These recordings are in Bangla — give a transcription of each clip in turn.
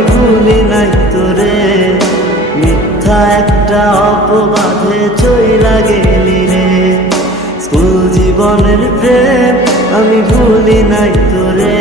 আমি ভুলি নাই তোরে, মিথ্যা একটা অপবাদে চইলা গেলি রে। স্কুল জীবনের প্রেম আমি ভুলি নাই তোরে,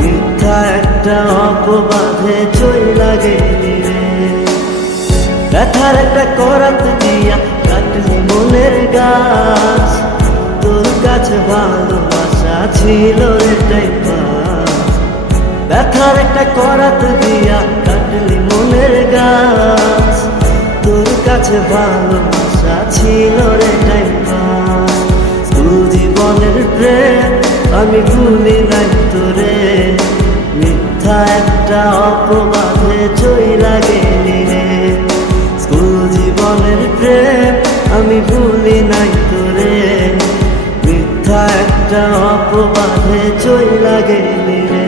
মিথ্যা একটা অপবাদে চইলা গেলি রে। ব্যথার একটা করাত দিয়া কাটলি মনের গাছ, তোর কাছে ভালোবাসা ছিল এটাই পাস। ব্যথার একটা করাত দিয়া কাটলি মনের গাছ, তোর কাছে ভালোবাসা ছিল এটাই পাস। স্কুল জীবনের প্রেম আমি ভুলি নাই তোরে, মিথ্যা একটা অপবাদে চইলা গেলি রে। স্কুল জীবনের প্রেম আমি ভুলি নাই তোরে, মিথ্যা একটা অপবাদে চইলা গেলি রে।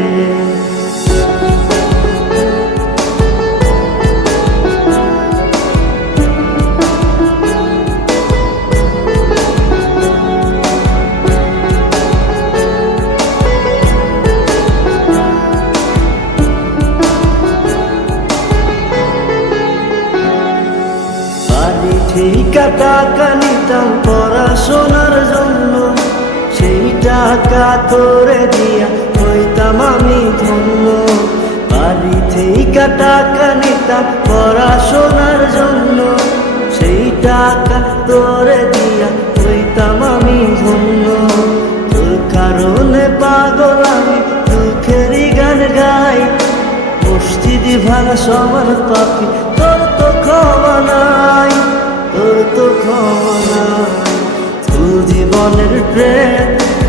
ঠিকা টাকা নিতাম পড়াশোনার জন্য, সেই টাকা তোরে দিয়া হইতাম আমি ধন্য। বাড়ি থেকে টাকা নিতাম পড়াশোনার জন্য, সেই টাকা তোরে দিয়া হইতাম আমি ধন্য। তোর কারণে পাগল আমি দুঃখেরই গান গাই, মসজিদি ভাঙা সমান পাপি তোর তো ক্ষমা নাই, তোর তো ক্ষমা নাই। স্কুল জীবনের প্রেম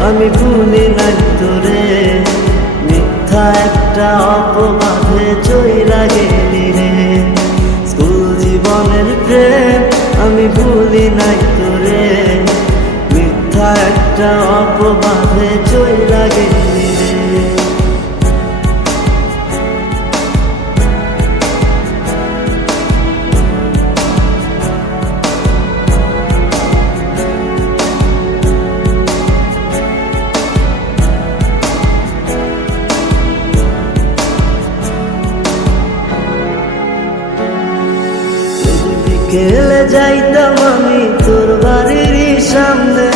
আমি ভুলি নাই তোরে, মিথ্যা একটা অপবাদে চইলা গেলি রে। স্কুল জীবনের প্রেম আমি ভুলি নাই তোরে, মিথ্যা একটা অপবাদে চইলা গেলি রে। খেলে যাইতাম আমি তোর বাড়ির সামনে,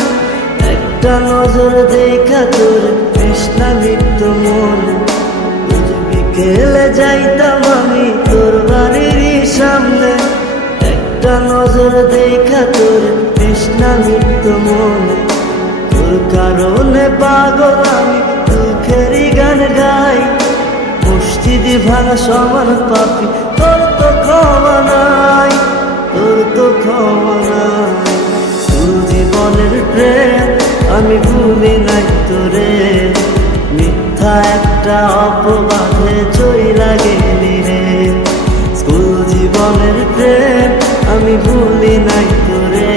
একটা নজর দেখা তোর তৃষ্ণা মিটত মনে। খেলে যাইতাম আমি তোর বাড়ির সামনে, একটা নজর দেখা তোর তৃষ্ণা মিটত মনে। তোর কারণে পাগল আমি দুঃখেরই গান গাই, মসজিদি ভাঙা সমান পাপি তোর তো ক্ষমা নাই, তোর তো ক্ষমা নাই। স্কুল জীবনের প্রেম আমি ভুলি নাই তোরে, মিথ্যা একটা অপবাদে চইলা গেলি রে। স্কুল জীবনের প্রেম আমি ভুলি নাই তোরে,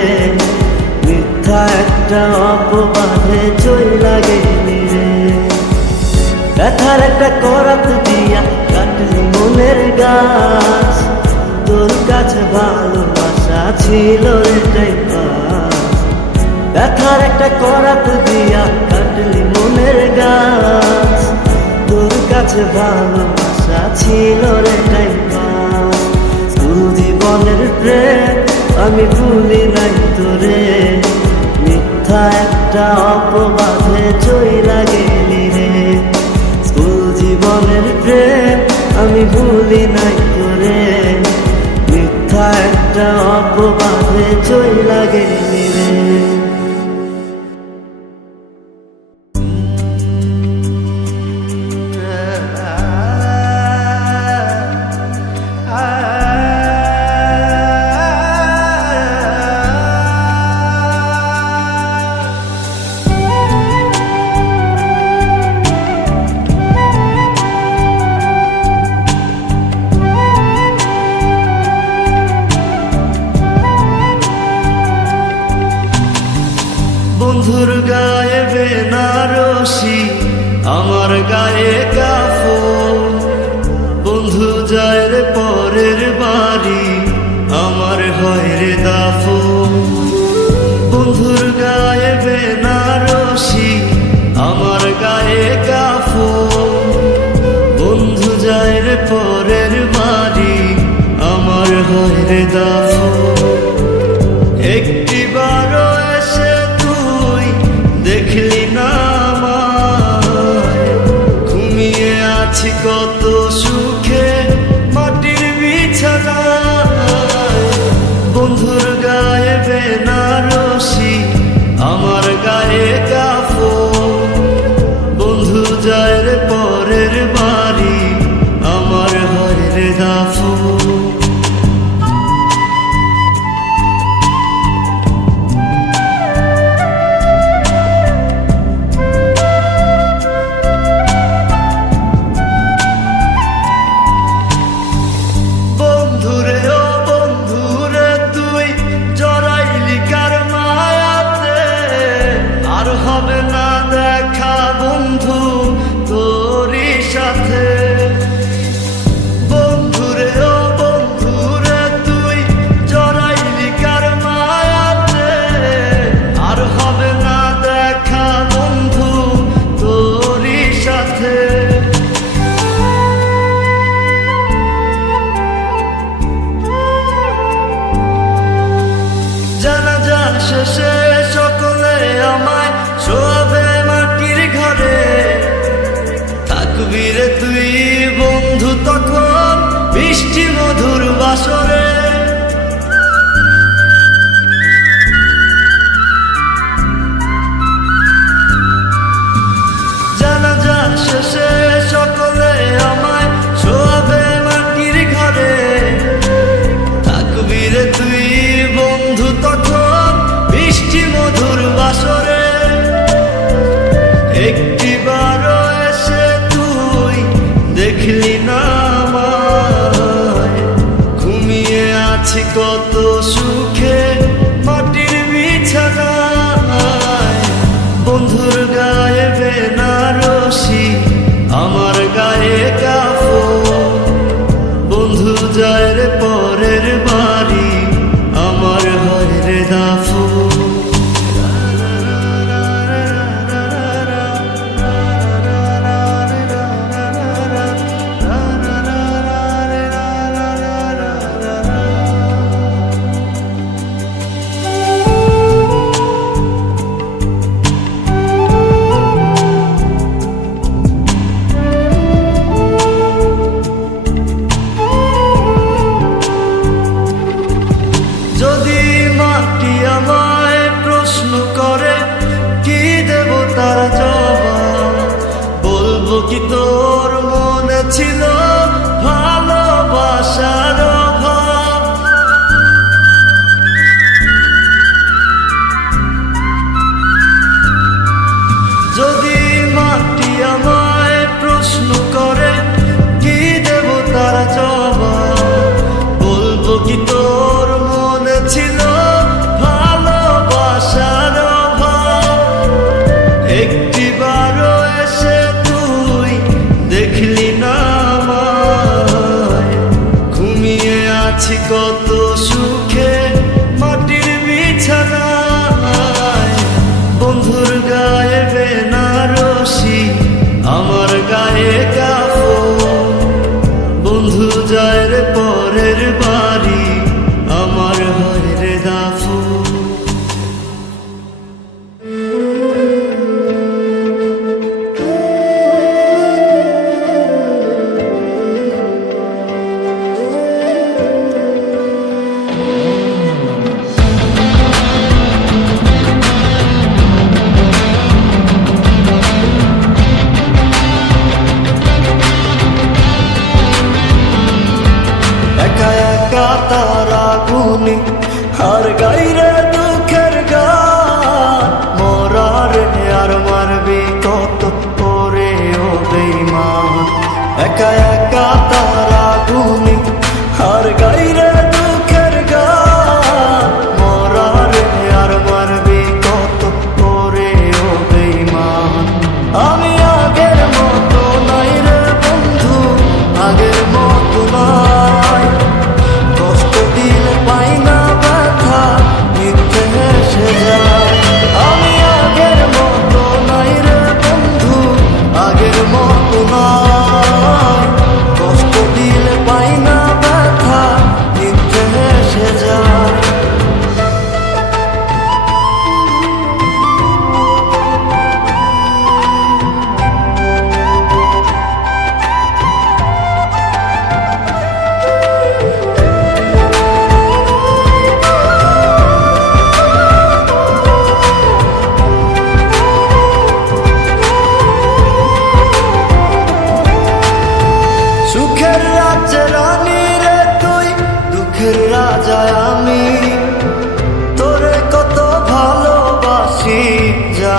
মিথ্যা একটা অপবাদে চইলা গেলি রে। ব্যথার একটা করাত দিয়া কাটলি মনের গাছ, তোর কাছে ভালোবাসা ছিল এটাই পাস। ব্যথার একটা করাত দিয়া কাটলি মনের গাছ, তোর কাছে ভালোবাসা ছিল এটাই পাস। স্কুল জীবনের প্রেম আমি ভুলি নাই তোরে, মিথ্যা একটা অপবাদে চইলা গেলি রে। স্কুল জীবনের প্রেম আমি ভুলি নাই তোরে, মিথ্যা একটা অপবাদে চইলা গেলি রে। বন্ধুর গায়ে বেনারসি, আমার গায়ে কাফন। বন্ধু যায় রে পরের বাড়ি, আমার হয় রে দাফন। বন্ধুর গায়ে বেনারসি, আমার গায়ে কাফন। বন্ধু যায় রে রে দাফন। একটিবারও এসে তুই দেখলি না আমায়, ঘুমিয়ে আছি কত সুখে মাটির বিছানায়। বন্ধুর গায়ে বেনারসি, আমার গায়ে কাফন। বন্ধু যায় রে পরের বাড়ি, আমার হয় রে দাফন। বন্ধুরে ও বন্ধুরে তুই জড়াইলি কার মায়াতে, আর হবে না দেখা বন্ধু তোরই সাথে। বন্ধুরে ও বন্ধুরে তুই জড়াইলি কার মায়াতে, আর হবে না দেখা বন্ধু তোরই সাথে। জানাজা শেষে সকলে আমায় শোয়াবে মাটির ঘরে, থাকবি রে তুই বন্ধু তখন বৃষ্টি মধুর বাসরে। জানাজা শেষে সকলে আমায় শোয়াবে মাটির ঘরে, থাকবি রে তুই বন্ধু তখন বৃষ্টি মধুর বাসরে। একটিবারও এসে তুই দেখলি না আমায়, ঘুমিয়ে আছি কত সুখে মাটির বিছানায়। বন্ধুর গায়ে বেনারসি, আমার গায়ে কাফন। বন্ধু যায় রে পরের বাড়ি, আমার হয় রে দাফন।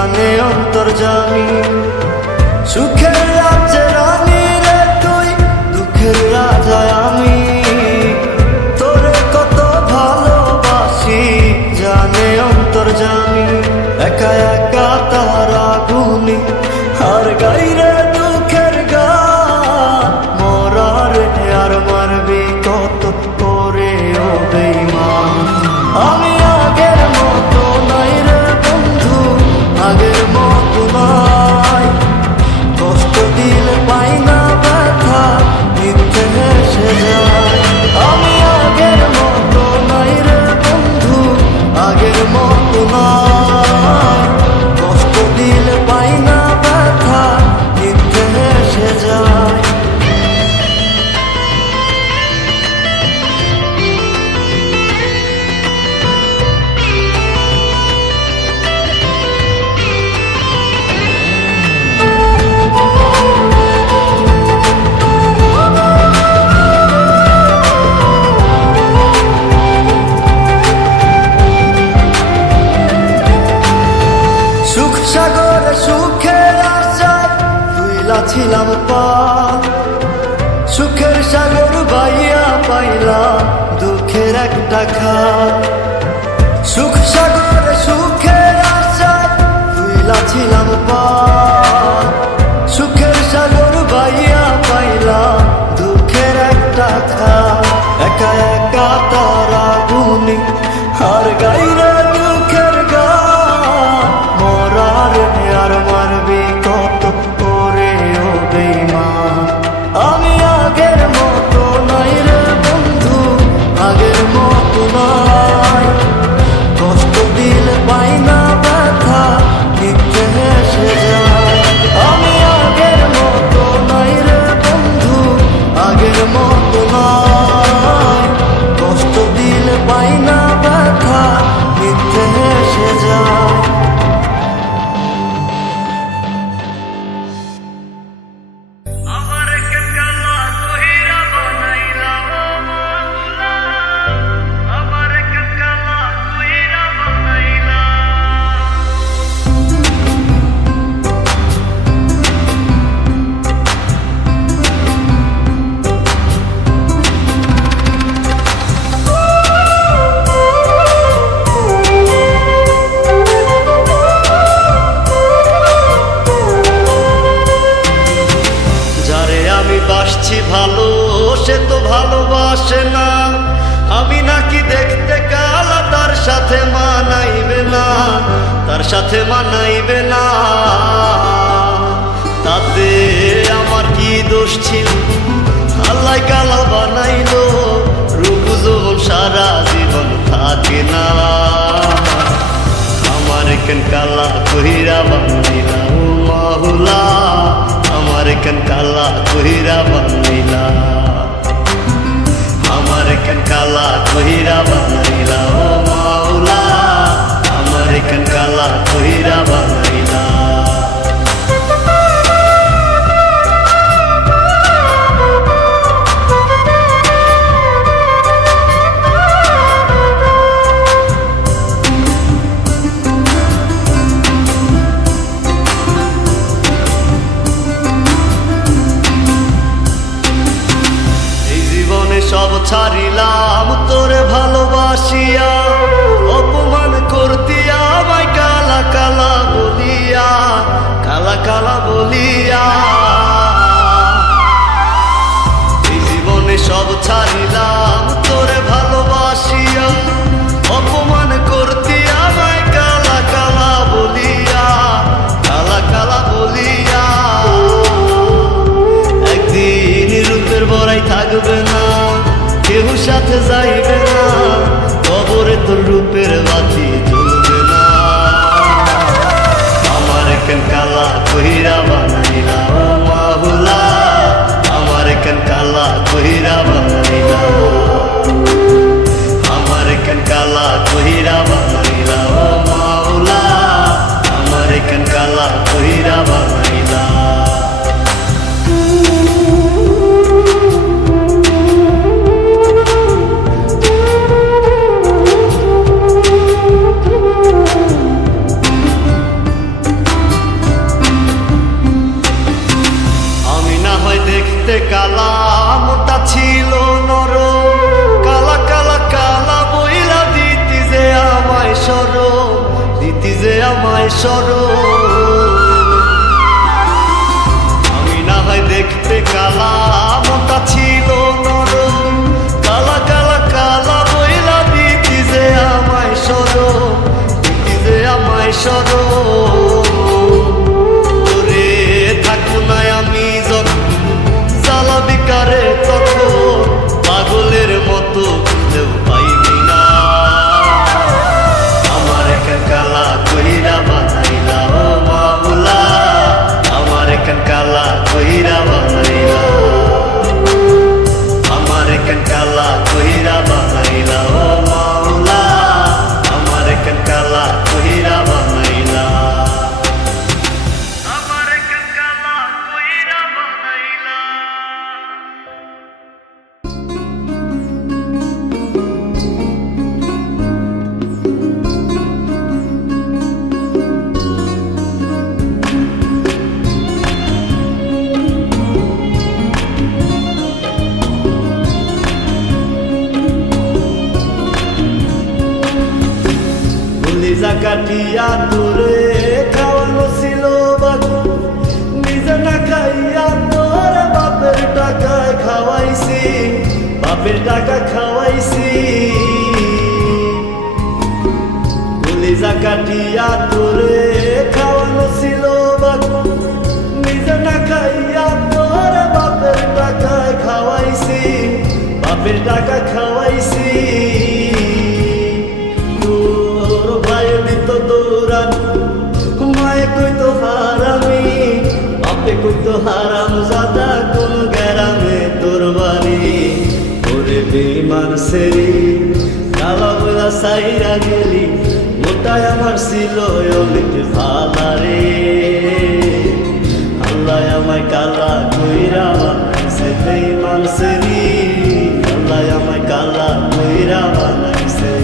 জানে অন্তর্জামী। সুখের রাজ্যে রানী রে তুই, দুঃখের রাজা আমি। তোরে কত ভালোবাসি জানে অন্তর্জামী। একা একা তারা গুনি আর গাইরে দুঃখের গান। মরারে আর মারবি কত করে ও বেঈমান। আমি আগের মতো নাই রে বন্ধু, আগের মতো নাই। কষ্ট দিলে পাই না ব্যথা, মিথ্যে হেসে যায়। আমি আগের মতো নাই রে বন্ধু, আগের মতো নাই। কষ্ট দিলে পাই না ব্যথা, মিথ্যে হেসে যায়। সুখ সাগরে সুখের আশায় তুইলা ছিলাম পার। সুখের সাগর বাইয়া পাইলাম দুঃখের একটা খাল। সুখ সাগরে সুখের আশায় তুইলা ছিলাম পার। সুখের সাগর বাইয়া পাইলাম দুঃখের একটা খাল। একা একা তারা গুনি আর গাইরে দুঃখের গান। মরারে আর মারবি কত করে ও বেঈমান। আমি আগের মতো নাই রে বন্ধু, আগের মতো নাই। কষ্ট দিলে পাই না ব্যথা, মিথ্যে হেসে যায়। আমি আগের মতো নাই রে বন্ধু, আগের মতো নাই। কষ্ট দিলে পাই না ব্যথা, মিথ্যে হেসে যায়। আমার কালা কইরা বানাইলা ও মাওলা, আমার কালা কইরা বানাইলা। যারে আমি বাসছি ভালো, সে তো ভালোবাসে না। আমি নাকি দেখতে কালা, তার সাথে মানাইবে না, তার সাথে মানাইবে না। তাতে আমার কি দোষ ছিল, আল্লাহ কালা বানাইলো। রূপ যৌবন সারা জীবন থাকে না। আমার কেন কালা কইরা বানাইলা ও মাওলা, আমার কেন কালা কইরা বানাইলা। আমার কেন কালা কইরা বানাইলা ও মাওলা, আমার কেন কালা কইরা বানাইলা। দিতি যে আমায় স্মরণ। আমি না হয় দেখতে কালা, মনটা ছিল নরম, কালা কালা কালা বইলা দিতি যে আমায় স্মরণ, দিতি যে আমায় স্মরণ। তোরে থাকবো না আমি যখন জ্বালাবি কারে তখন, পাগলের মতো কেউ পাইবি না। আমার একা কালা কইরা বানাইলা ও মাওলা, আমার একা কালা কইরা বানাইলা, আমার একা কালা কইরা বানাইলা ও মাওলা, আমার একা কালা কইরা বানাইলা, আমার একা কালা কইরা বানাইলা। কলিজা কাটিয়া তোরে খাওয়ানো ছিল বাকি, নিজে না খাইয়া তোরে বাপের টাকায় খাওয়াইছি, বাপের টাকা খাওয়াইছি। কলিজা কাটিয়া তোরে খাওয়ানো ছিল বাকি, নিজে না খাইয়া তোরে বাপের টাকায় খাওয়াইছি, বাপের টাকা খাওয়াইছি। মায়ে কইতো হারামি, বাপে কইতো হারাম জাদা, কোন গ্রামে তোর বাড়ি। ওরে বেঈমান সেরি কালা বইলা সাইরা গেলি, মোটাই আমার ছিল অনেক ভালারে। আল্লাহ আমায় কালা কইরা বানাইছে বেঈমান সেরি, আল্লাহ আমায় কালা কইরা বানাইছে।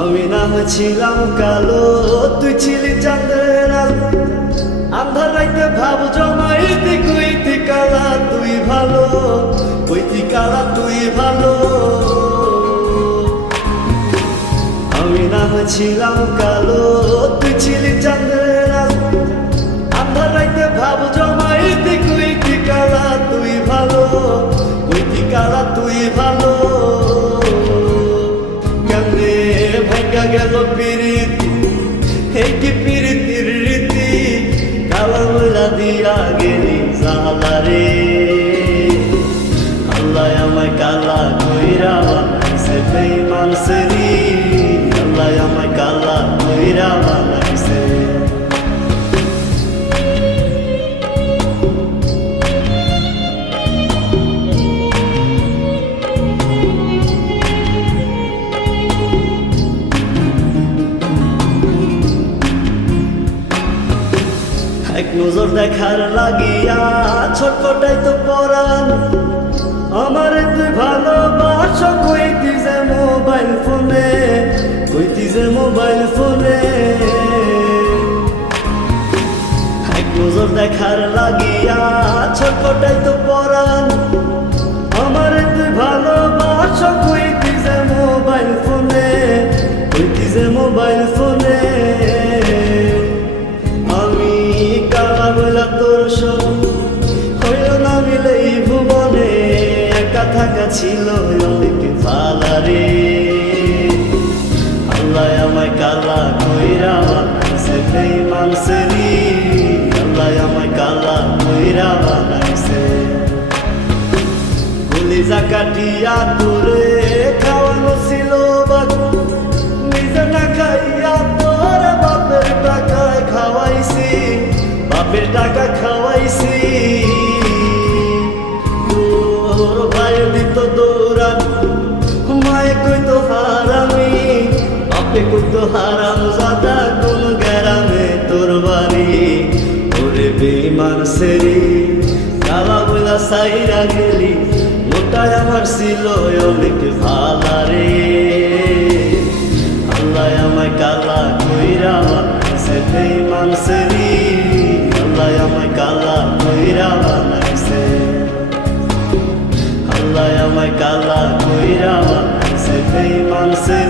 আমি না ছিলাম কালো, তুই ছিলি চাঁদের আলো, আন্ধার রাইতে ভাব জমাইতি, কইতি কালা তুই ভালো, কইতি কালা তুই ভালো। আমি না ছিলাম কালো, তুই ছিলি চাঁদের আলো, আন্ধার রাইতে ভাব জমাইতি, কইতি কালা তুই ভালো, কইতি কালা তুই ভালো। গেল প্রীতি, এই কি প্রীতির রীতি, কালা বইলা দিয়া গেলি জালারে। আল্লাহ আমায় কালা কইরা বানাইছে বেঈমান সেরি, আল্লাহ আমায় কালা কইরা বানাইছে। এক নজর দেখার লাগিয়া ছটফটাই তো পরাণ, আমারে তুই ভালোবাস, কইতি যে মোবাইল ফোনে, কইতি যে মোবাইল ফোনে। এক নজর দেখার লাগিয়া ছটফটাই তো পরাণ, আমারে তুই ভালোবাস, কইতি যে মোবাইল ফোনে, কইতি যে মোবাইল ফোনে। তোর সব হইল না মিলে এই ভুবনে, একা থাকা ছিল অনেক ভালারে। আল্লাহ আমায় কালা কইরা বানাইছে বেঈমান সেরি, আল্লাহ আমায় কালা কইরা বানাইছে। কলিজা কাটিয়া তোরে খাওয়ানো ছিল বাকি, নিজে না খাইয়া তোরে বাপের টাকায় খাওয়াইছি, বাপের টাকা খাওয়াইছি। তোর ভাই দিত দৌড়ান, মায়ে কইতো হারামি, বাপে কইতো হারাম জাদা, কোন গ্রামে তোর বাড়ি। ওরে বেঈমান সেরি কালা বইলা সাইরা গেলি, মোটাই আমার ছিল অনেক ভালারে। আল্লাহ আমায় বেঈমান সেরি আল্লাহ আমায় কালা কইরা বানাইছে আল্লাহ আমায় কালা কইরা বানাইছে বেঈমান সেরি